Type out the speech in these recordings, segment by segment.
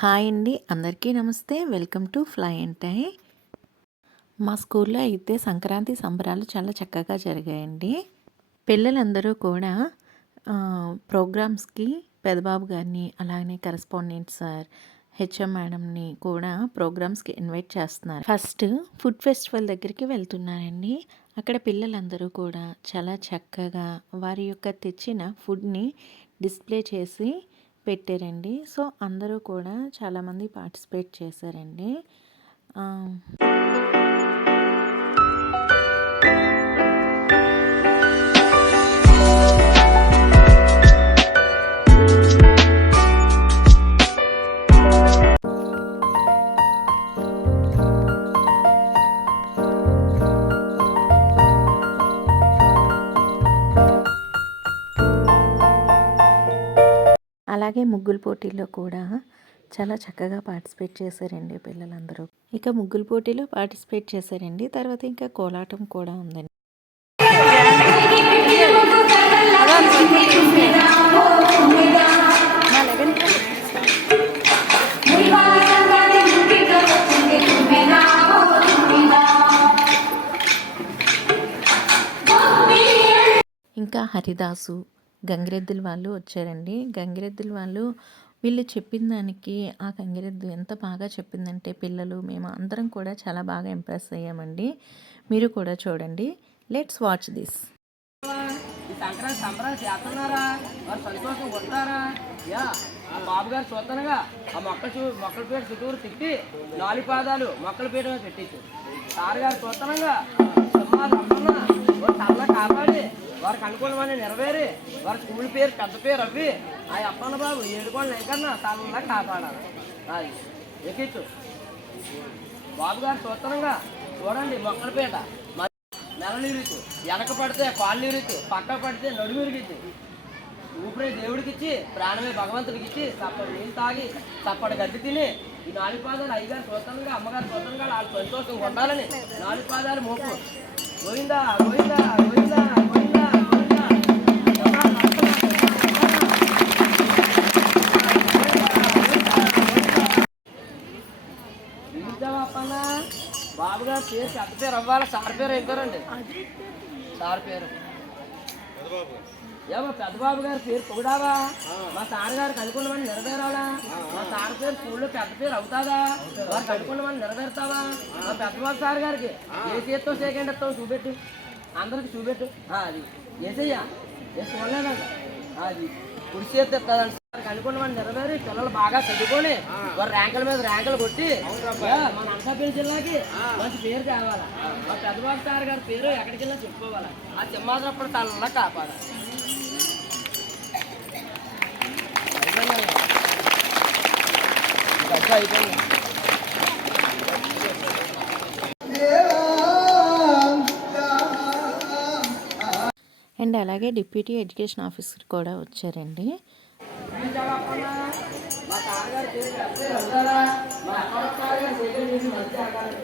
Hi అండి. అందరికీ నమస్తే. Welcome to fly and tie. మా స్కూల్లో అయితే సంక్రాంతి సంబరాలు చాలా చక్కగా జరిగాయండి. పిల్లలందరూ కూడా ప్రోగ్రామ్స్కి పెదబాబు గారిని అలానే కరెస్పాండెంట్ సార్ హెచ్ఎం మేడంని కూడా ప్రోగ్రామ్స్కి ఇన్వైట్ చేస్తున్నారు. ఫస్ట్ ఫుడ్ ఫెస్టివల్ దగ్గరికి వెళ్తున్నారండి అక్కడ పిల్లలందరూ కూడా చాలా చక్కగా వారి యొక్క తెచ్చిన ఫుడ్ని డిస్ప్లే చేసి పెట్టారండి. సో అందరూ కూడా చాలామంది పార్టిసిపేట్ చేశారండి. అలాగే ముగ్గుల పోటీల్లో కూడా చాలా చక్కగా పార్టిసిపేట్ చేశారండి పిల్లలందరూ. ఇక ముగ్గుల పోటీలో పార్టిసిపేట్ చేశారండి. తర్వాత ఇంకా కోలాటం కూడా ఉందండి. ఇంకా హరిదాసు గంగిరెద్దుల వాళ్ళు వచ్చారండి. గంగిరెద్దుల వాళ్ళు వీళ్ళు చెప్పిన దానికి ఆ గంగిరెద్దు ఎంత బాగా చెప్పిందంటే పిల్లలు మేము అందరం కూడా చాలా బాగా ఇంప్రెస్ అయ్యామండి. మీరు కూడా చూడండి. Let's watch this. సంక్రాంతి సంబరాలు చేస్తున్నారా? వారు సంతోషం కొడతారా? యా ఆ బాబు గారు చూస్తానుగా. ఆ మొక్క చూ మొక్కల పేరు చుట్టూరు తిట్టి నాలుగు పాదాలు మొక్కల పేరు పెట్టించు. సార్ గారు చూస్తానుగా. తల్ల కాపాడి. వారికి అనుకూలమని నెరవేరి వారి స్కూల్ పేరు పెద్ద పేరు అవి ఆ అప్పన్న బాబు ఏడుకోండి వెంకన్న తల్ల కాపాడాలి. అది ఎక్కిచ్చు బాబు గారు చూస్తానంగా చూడండి మొక్కలపేట మరి నెలనిరుతు వెనక పడితే కాళ్ళు పక్క పడితే నడుము ఊపిరి ఊపిరే దేవుడికి ఇచ్చి ప్రాణమే భగవంతుడికి ఇచ్చి చప్పటి నీళ్ళు తాగి చప్పటి గడ్డి తిని ఈ నాలుగు పాదాలు అయ్యగారు చూస్తానుగా అమ్మగారు చూస్తానుగా వాళ్ళు సంతోషం ఉండాలని నాలుగు పాదాలు మోపు. గోయిందా గోయిందా గోయిందా పేరు పేరండి సార్ పేరు? ఏమో పెద్దబాబు గారి పేరు పొగిడావా? మా సార్ గారికి అనుకున్నమని నెరవేరాలా మా సార్ పేరు స్కూల్లో పెద్ద పేరు అవుతాదా? వారికి అనుకున్నమని నెరవేరుతావా? మా పెద్ద బాబు సార్ గారికి ఏ చేత్తో సెకండ్ ఎత్తావు చూపెట్టు. అందరికి చూపెట్టు. ఆ, అది. ఏసయ్యా ఏ చూడలేదంట అది. కుడి చేతి వారికి అనుకున్నమని నెరవేరి పిల్లలు బాగా చదువుకొని వారి ర్యాంకుల మీద ర్యాంకులు కొట్టి మన అనకాపల్లి జిల్లాకి మంచి పేరు తేవాలా. మా పెద్దబాబు సార్ గారి పేరు ఎక్కడికి వెళ్ళినా చెప్పుకోవాలా. ఆ సింహాద్రప్పుడు తనలా కాపాడాలి. అయిపోయింది అండ్ అలాగే డిప్యూటీ ఎడ్యుకేషన్ ఆఫీసర్ కూడా వచ్చారండి. మా మా మంచి ఆకారం.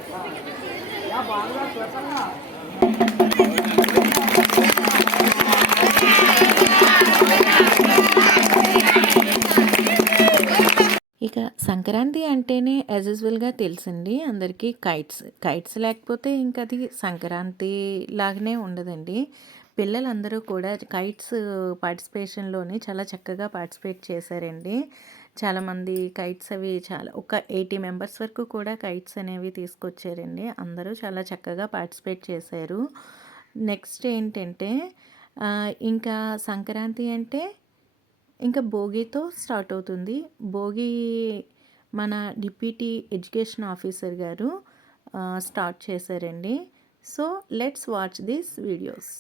బాగా చూస్తారా? ఇక సంక్రాంతి అంటేనే యాజ్ యూజువల్గా తెలిసింది అందరికీ కైట్స్ కైట్స్ లేకపోతే ఇంకా అది సంక్రాంతి లాగానే ఉండదండి పిల్లలందరూ కూడా కైట్స్ పార్టిసిపేషన్లోని చాలా చక్కగా పార్టిసిపేట్ చేశారండి. చాలామంది కైట్స్ అవి చాలా ఒక ఎయిటీ మెంబర్స్ వరకు కూడా కైట్స్ అనేవి తీసుకొచ్చారండి. అందరూ చాలా చక్కగా పార్టిసిపేట్ చేశారు. నెక్స్ట్ ఏంటంటే ఇంకా సంక్రాంతి అంటే ఇంకా భోగితో స్టార్ట్ అవుతుంది. భోగి మన డిప్యూటీ ఎడ్యుకేషన్ ఆఫీసర్ గారు స్టార్ట్ చేశారండి. So let's watch these videos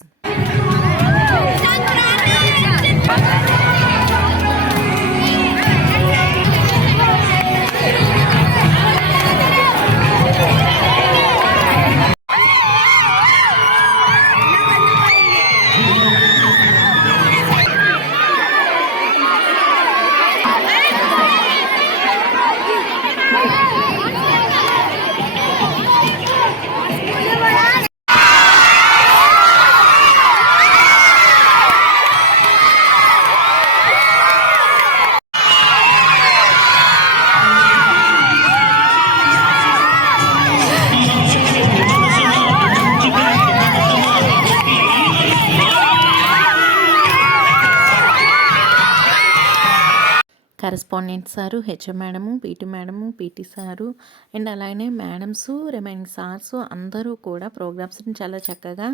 correspondent sir HM madam PT madam PT sir and అలానే మేడమ్స్ రిమైనింగ్ సార్స్ అందరూ కూడా ప్రోగ్రామ్స్ని చాలా చక్కగా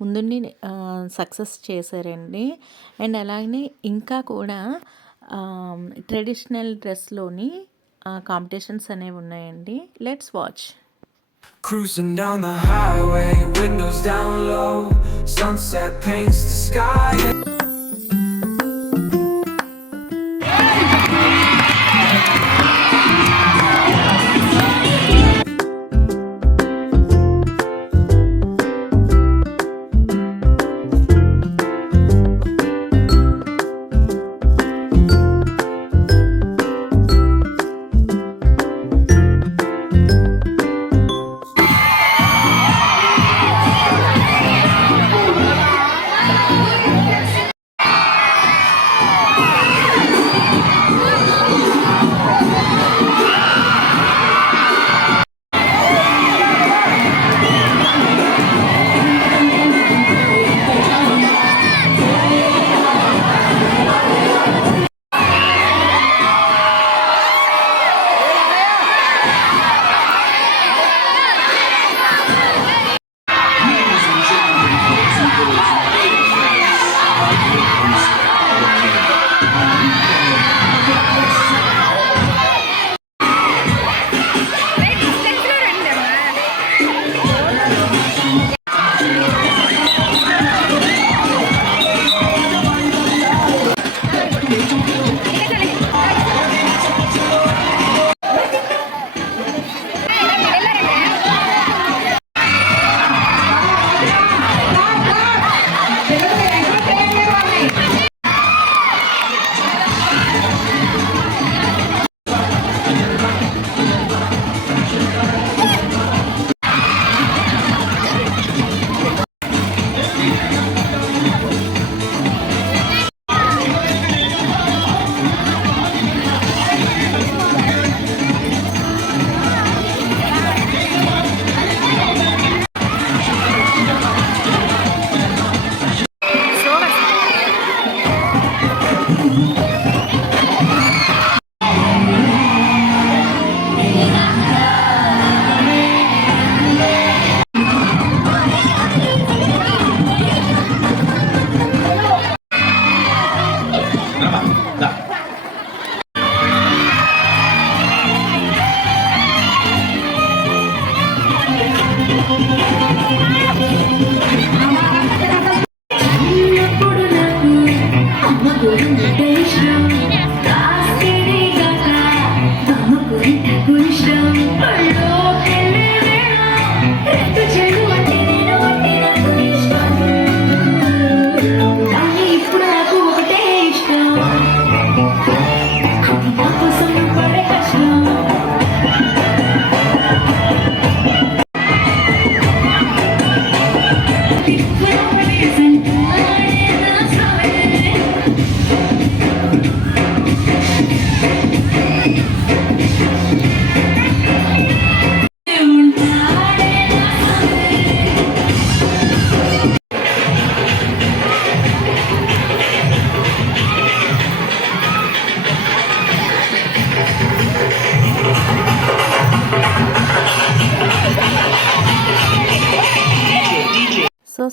ముందుండి సక్సెస్ చేశారండి అండ్ అలాగే ఇంకా కూడా ట్రెడిషనల్ డ్రెస్లోని కాంపిటీషన్స్ అనేవి ఉన్నాయండి let's watch Cruising down the highway, windows down low. Sunset paints the sky.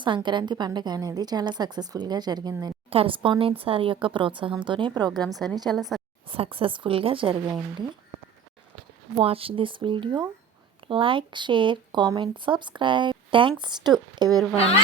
Sankranti పండుగ అనేది చాలా సక్సెస్ఫుల్గా జరిగిందండి. కరస్పాండెంట్ సార్ యొక్క ప్రోత్సాహంతోనే ప్రోగ్రామ్స్ అని చాలా సక్సెస్ఫుల్గా జరిగాయండి. Watch this video. Like share comment subscribe. Thanks to everyone